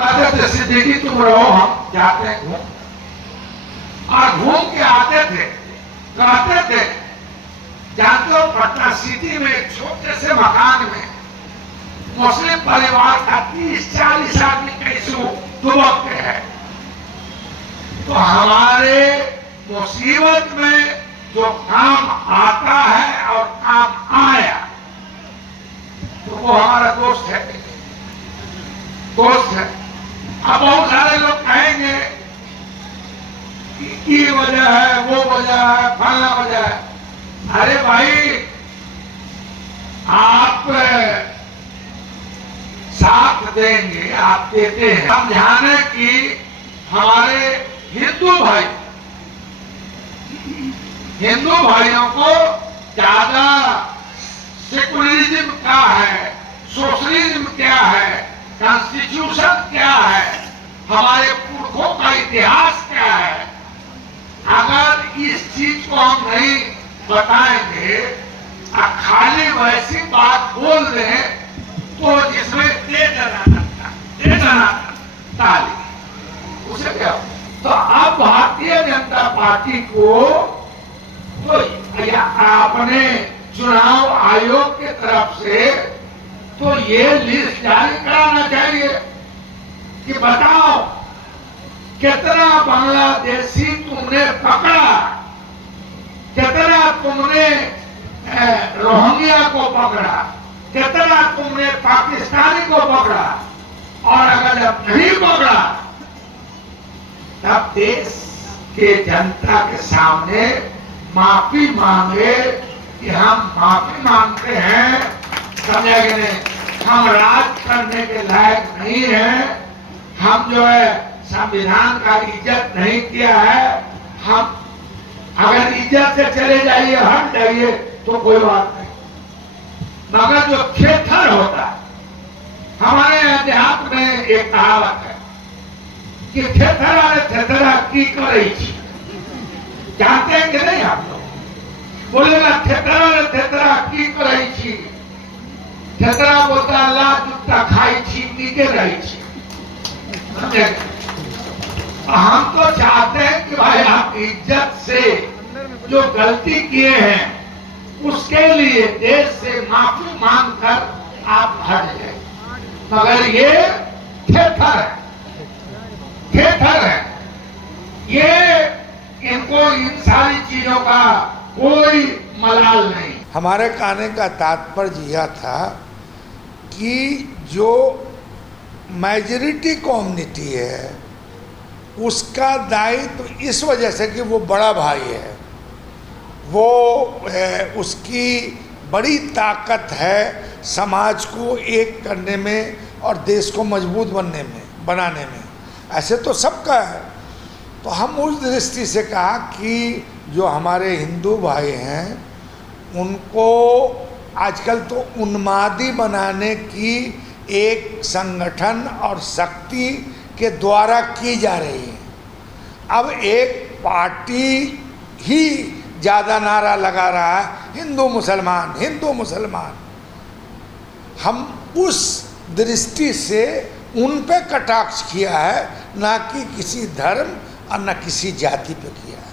कहते थे सिद्दीकी तुम रहो, हम जाते हैं घूम। और घूम के आते थे, कहते थे जानते हो पटना सिटी में एक छोटे से मकान में मुस्लिम परिवार का 30-40 आदमी कैसे दुबकते हैं। तो हमारे मुसीबत में जो काम आता है और काम आया तो वो हमारा दोस्त है, दोस्त है। अब बहुत सारे लोग कहेंगे कि ये वजह है, वो वजह है, फलाना वजह है। अरे भाई, आप साथ देंगे, आप देते हैं, समझाने की हमारे हिंदू भाइयों को ज्यादा सेकुलरिज्म क्या है, सोशलिज्म क्या है, कॉन्स्टिट्यूशन क्या है, हमारे पुरखों का इतिहास क्या है, अगर इस चीज को हम नहीं बताएंगे, खाली वैसी बात बोल दें तो जिसमें दे देना ताली, उसे क्या। तो अब भारतीय जनता पार्टी को तो अपने चुनाव आयोग के तरफ से तो ये लिस्ट जारी कराना चाहिए कि बताओ कितना बांग्लादेशी तुमने पकड़ा, कितना तुमने रोहिंग्या को पकड़ा, कितना तुमने पाकिस्तानी को पकड़ा, और अगर जब नहीं पकड़ा तब देश के जनता के सामने माफी मांगे कि हम माफी मांगते हैं, समझे कि नहीं, हम राज करने के लायक नहीं हैं, हम जो है संविधान का इज्जत नहीं किया है, हम अगर इज्जत से चले जाइए, हट जाइए तो कोई बात नहीं, मगर जो थेथर होता है, हमारे अध्यात्म में एक कहावत है कि थेथरा की करे, जानते हैं कि नहीं आप लोग? बोलेगा थेथरा की करे, थेथरा बोलता अल्लाह जुट्टा खाई छी पी के रही छी। समझे? हम तो चाहते हैं कि भाई आप इज्जत से जो गलती किए हैं उसके लिए देश से माफी मांगकर आप हट जाए, मगर ये थेथर है, ये इनको इन सारी चीजों का कोई मलाल नहीं। हमारे कहने का तात्पर्य यह था कि जो मेजॉरिटी कम्युनिटी है उसका दायित्व इस वजह से कि वो बड़ा भाई है, वो उसकी बड़ी ताकत है समाज को एक करने में और देश को मजबूत बनाने में, ऐसे तो सबका है। तो हम उस दृष्टि से कहा कि जो हमारे हिंदू भाई हैं उनको आजकल तो उन्मादी बनाने की एक संगठन और शक्ति के द्वारा की जा रही है। अब एक पार्टी ही ज़्यादा नारा लगा रहा है हिंदू मुसलमान, हिंदू मुसलमान। हम उस दृष्टि से उन पे कटाक्ष किया है, ना कि किसी धर्म और न किसी जाति पे किया है।